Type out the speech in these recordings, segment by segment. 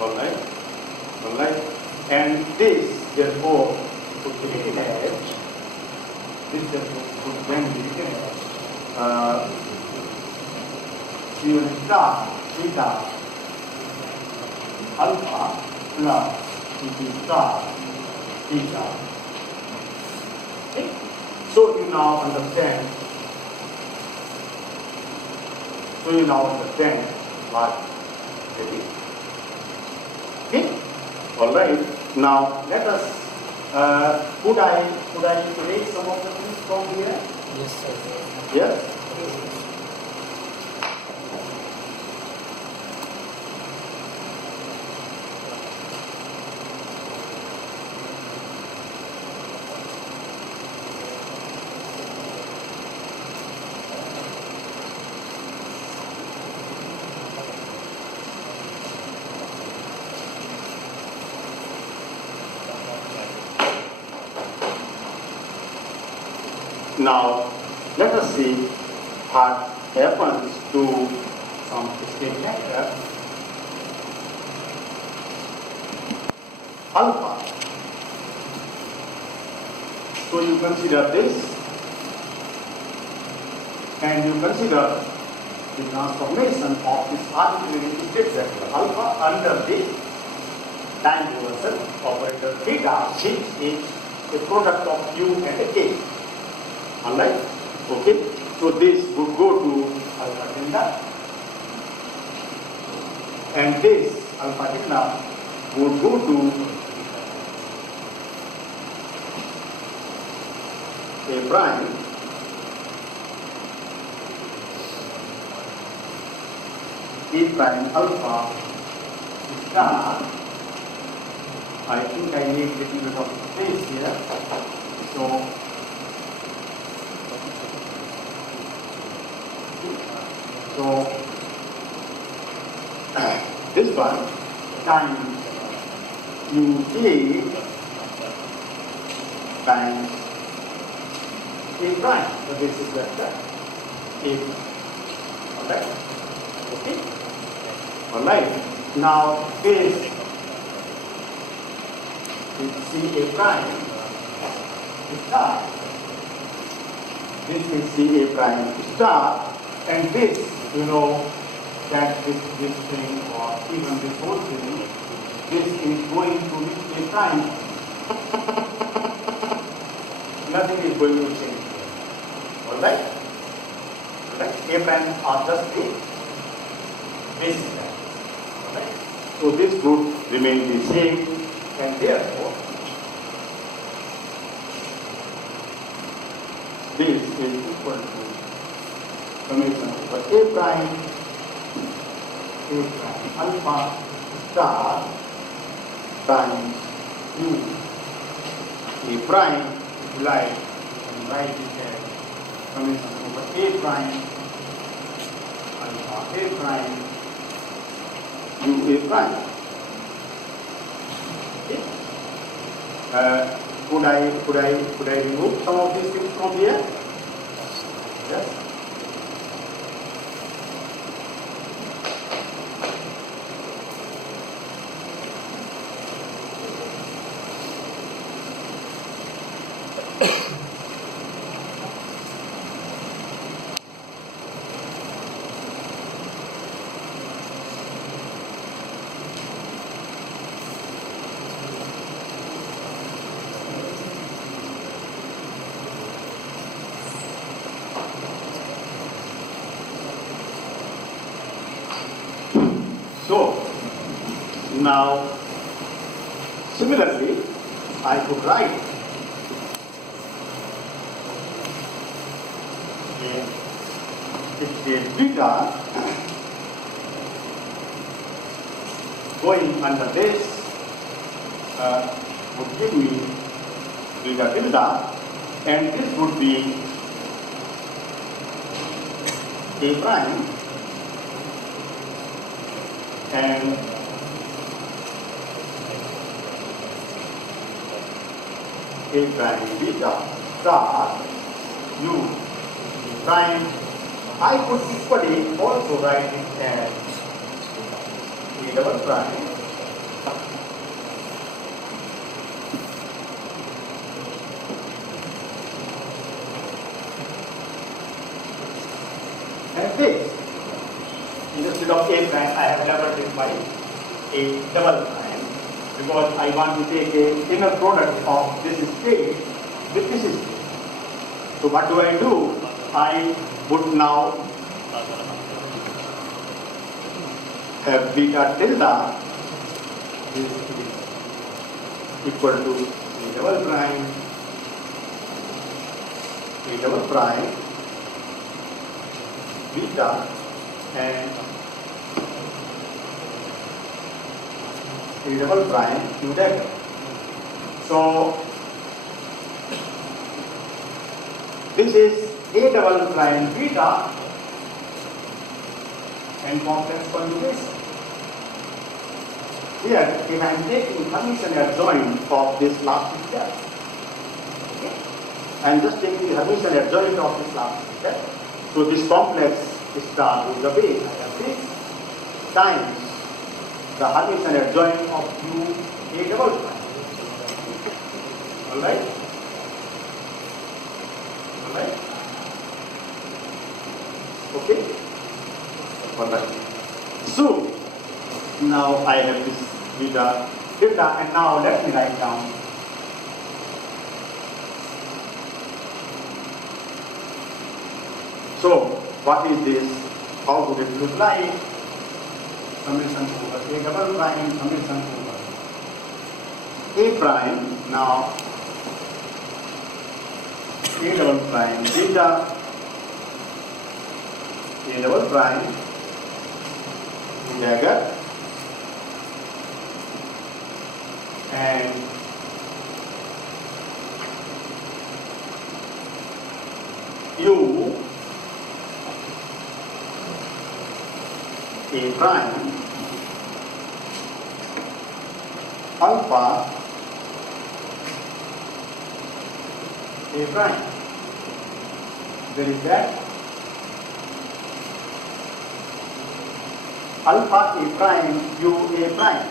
Alright? Alright? And this, therefore, could be written as, this therefore could then be written as C1 star theta alpha plus C2 star theta. Okay? So you now understand what it is. Okay? Alright. Now let us could I erase some of the things from here? Yes, sir. Yes? Now, let us see what happens to some state vector alpha. So you consider this, and you consider the transformation of this arbitrary state vector alpha under the time reversal operator theta, which is a product of u and a k. Alright? Okay? So this would go to alpha tilde, and this alpha tilde would go to a prime a prime alpha star. I think I need a little bit of space here. So this one times UK times A prime, the basis vector A. Alright? Okay? Alright. Now this is C A prime star. This is C A prime star, and this, you know, that this thing, or even this whole thing, this is going to be A prime. Nothing is going to change. Alright? Alright? A primes are just the basic values. Alright? So this would remain the same, and therefore this is equal to summation over A prime alpha star times u A prime, if you like, and write it as summation over A prime alpha A prime u A prime. Okay? Could I remove some of these things from here? Yes. So, now, similarly, I could write a beta going under this would give me beta tilde, and this would be A prime and A prime beta star u prime. I could equally also write it as A double prime And this, instead of A prime, I have labeled it by A double prime because I want to take a inner product of this state with this state. So what do? I would now have beta tilde is equal to A double prime, beta, and A double prime Q dagger. So this is A double prime beta and complex conjugation. Here, if I am taking Hermitian adjoint of this last step, okay, I am just taking the Hermitian adjoint of this last step. So this complex star with the base, I have this times the Hermitian adjoint of U A double prime. Alright? Alright? Okay? Alright. So now I have this beta tilde, and now let me write down so what is this? How would it look like? Summation over A double prime, summation over A prime, now A double prime beta, A double prime dagger, and U A prime alpha A prime. There is that alpha A prime U A prime,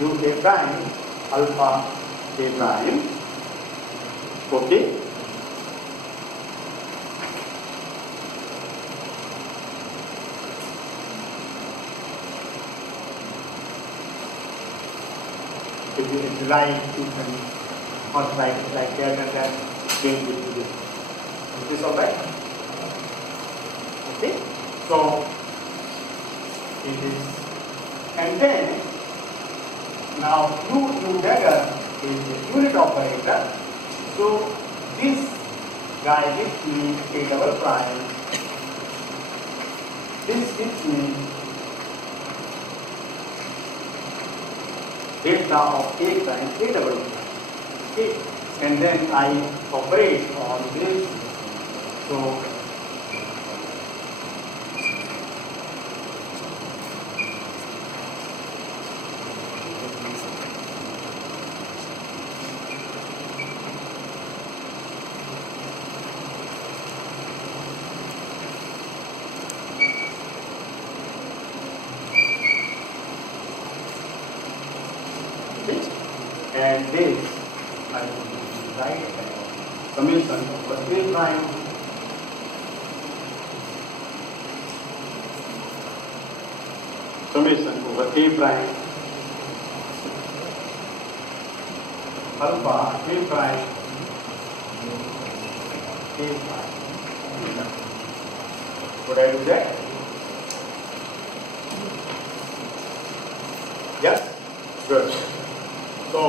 U A prime alpha A prime. Okay. If you write, you can not write it like that and then change it to this. Is this alright? Okay? So it is, and then now U dagger is a unit operator. So this guy gives me A double prime. This gives me delta of A prime A double prime. Okay, and then I operate on this. So and this I will write summation over A prime summation over A prime alpha A prime A prime. Would I do that? Yes? Good. So,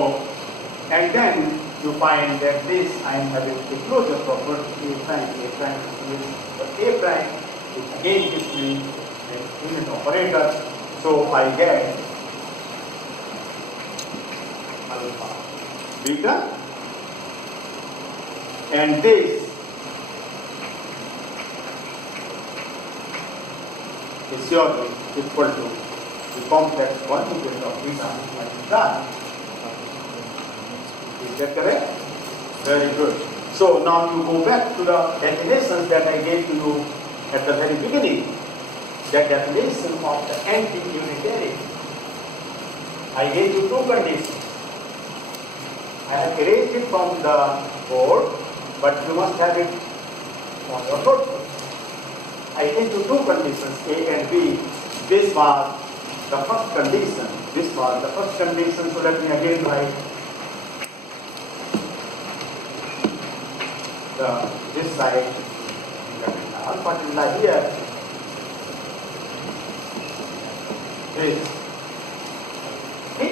and then you find that this I am having the closure property A prime is A prime, which again gives me a unit operator. So I get alpha beta, and this is surely equal to the complex conjugate of beta minus that. Is that correct? Very good. So now you go back to the definitions that I gave to you at the very beginning. The definition of the anti-unitary I gave you two conditions. I have erased it from the board, but you must have it on your notebook. I gave you two conditions, A and B. This was the first condition. This was the first condition, so let me again write this side. What will lie here? This. Okay?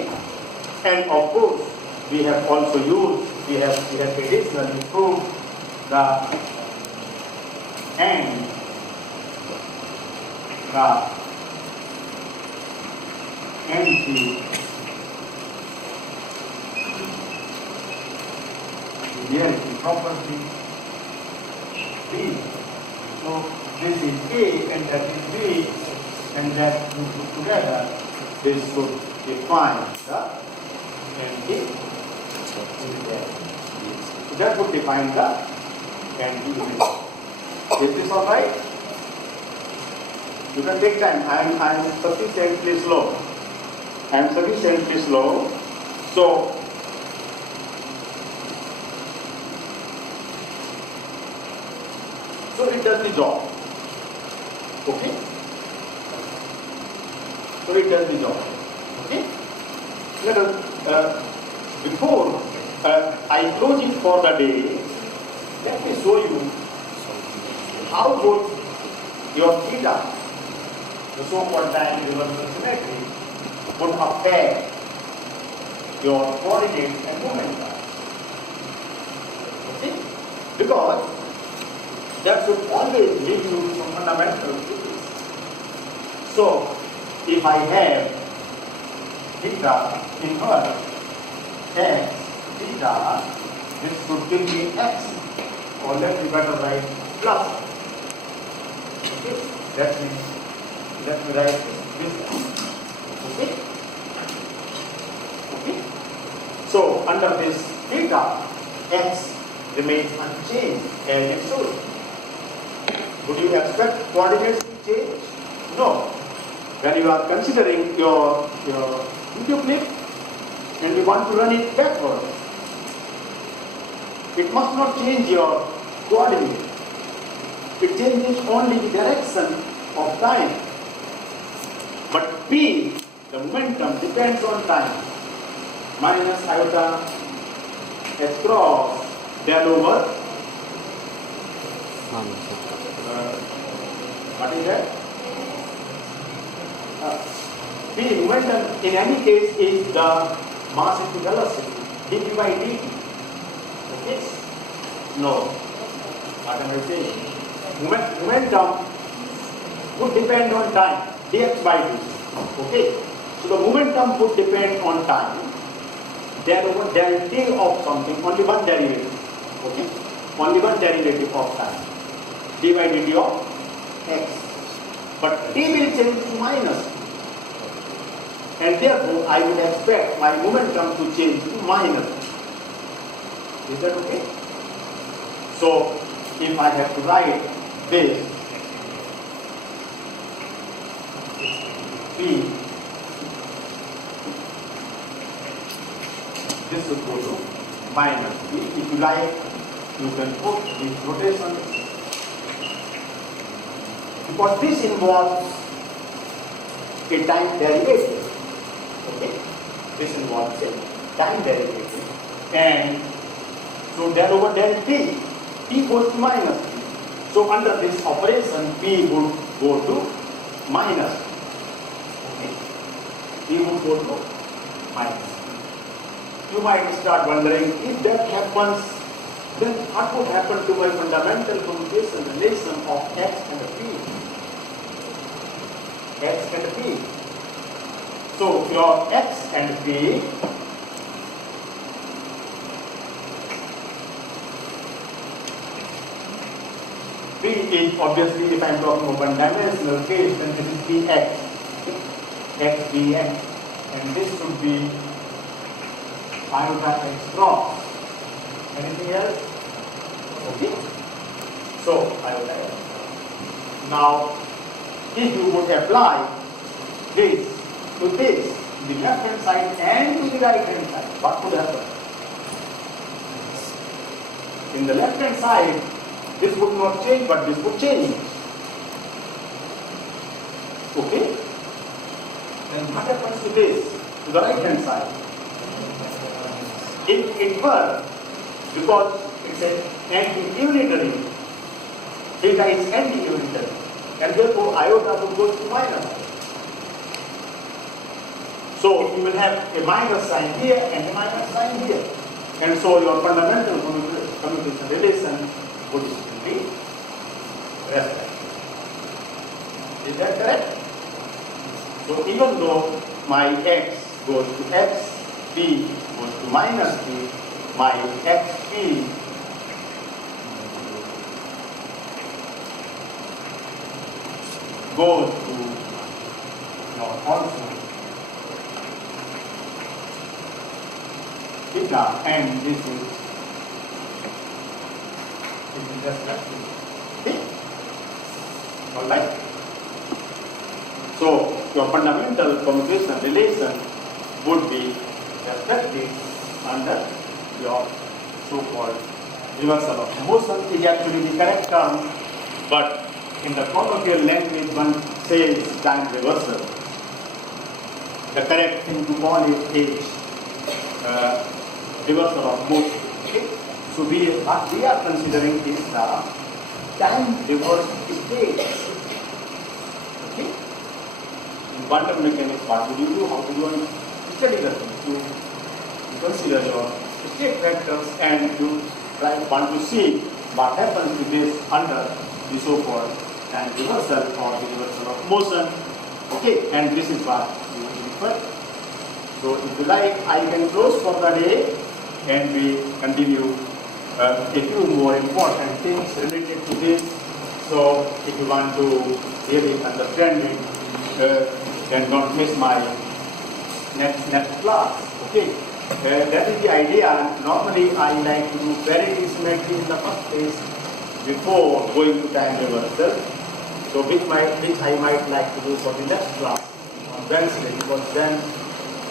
And of course, we have also used, we have additionally proved the and the linearity property B. So this is A and that is B, and that you put together, this should define the and B. So that would define the and B image. Is this all right? You can take time. I am sufficiently slow. I am sufficiently slow. So it does the job. Okay? So it does the job. Okay? Let us, before I close it for the day, let me show you how good your theta, the so-called time reversal symmetry, would affect your coordinates and momentum. Okay? Because that should always give you some fundamental physics. So, if I have theta inverse x theta, this should give me x, or let me better write plus. Okay? Let me write this. Okay? Okay? So, under this theta, x remains unchanged as it should. Would you expect coordinates to change? No. When you are considering your video clip and you want to run it backward, it must not change your coordinate. It changes only the direction of time. But P, the momentum, depends on time. Minus iota h cross del over what is that? P, momentum in any case is the mass into velocity, dv by dt. Okay? No. What am I saying? Momentum would depend on time, dx by dt. Okay? So the momentum would depend on time. Del over del t of something, only one derivative. Okay? Only one derivative of time. d by dt of x. But t will change to minus. And therefore, I would expect my momentum to change to minus. Is that okay? So, if I have to write this, P, this will go to minus P. If you like, you can put this rotation, because this involves a time derivative. Okay? This involves a time derivative. And so del over del t, t goes to minus t. So under this operation, p would go to minus. Okay? P would go to minus. You might start wondering, if that happens, then what would happen to my fundamental computation relation of x and p? X and p. So your x and p is obviously, if I am talking of one dimensional case, then this is px, x dx, and this should be iota x cross. Anything else? Okay. So iota x. Now, if you would apply this to this, the left hand side and to the right hand side, what would happen? In the left hand side, this would not change, but this would change. Okay? Then what happens to this, to the right hand side? If it were, because it's an anti-unitary, theta is anti-unitary, and therefore iota would go to minus. So you will have a minus sign here and a minus sign here. And so your fundamental commutation relation would be respect. Is that correct? So even though my x goes to x, p goes to minus p, my xp goes to also theta, and this is just okay. Alright. So your fundamental commutational relation would be respective under your so-called reversal of motion is actually the correct term, but in the colloquial language one says time reversal. The correct thing to call it is reversal of motion. Okay? So what we are considering is the time reversed states. Okay? In quantum mechanics, what do you do? How do you study the thing? You consider your state vectors and you want to see what happens to this under the so-called time reversal or the reversal of motion. Okay, and this is what we will refer. So if you like, I can close for the day and we continue a few more important things related to this. So if you want to really understand it, then don't miss my next class. Okay, that is the idea. Normally I like to do parity symmetry in the first place before going to time reversal. So which I might like to do for the next class on Wednesday, because then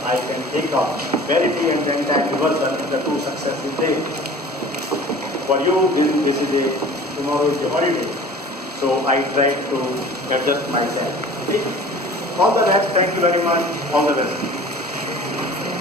I can take up parity and then time reversal in the two successive days. For you, this is tomorrow is the holiday, so I try to adjust myself. Okay? All the best. Thank you very much. All the best.